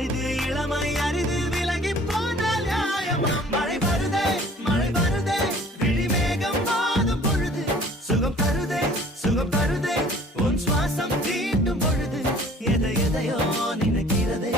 அரிது இளமை அரிது விலகி போனால் நியாயமா மழை வருதே விழிமேகம் மாதும் பொழுது சுகம் தருதே உன் சுவாசம் தீண்டும் பொழுது எதையோ நினைக்கிறதே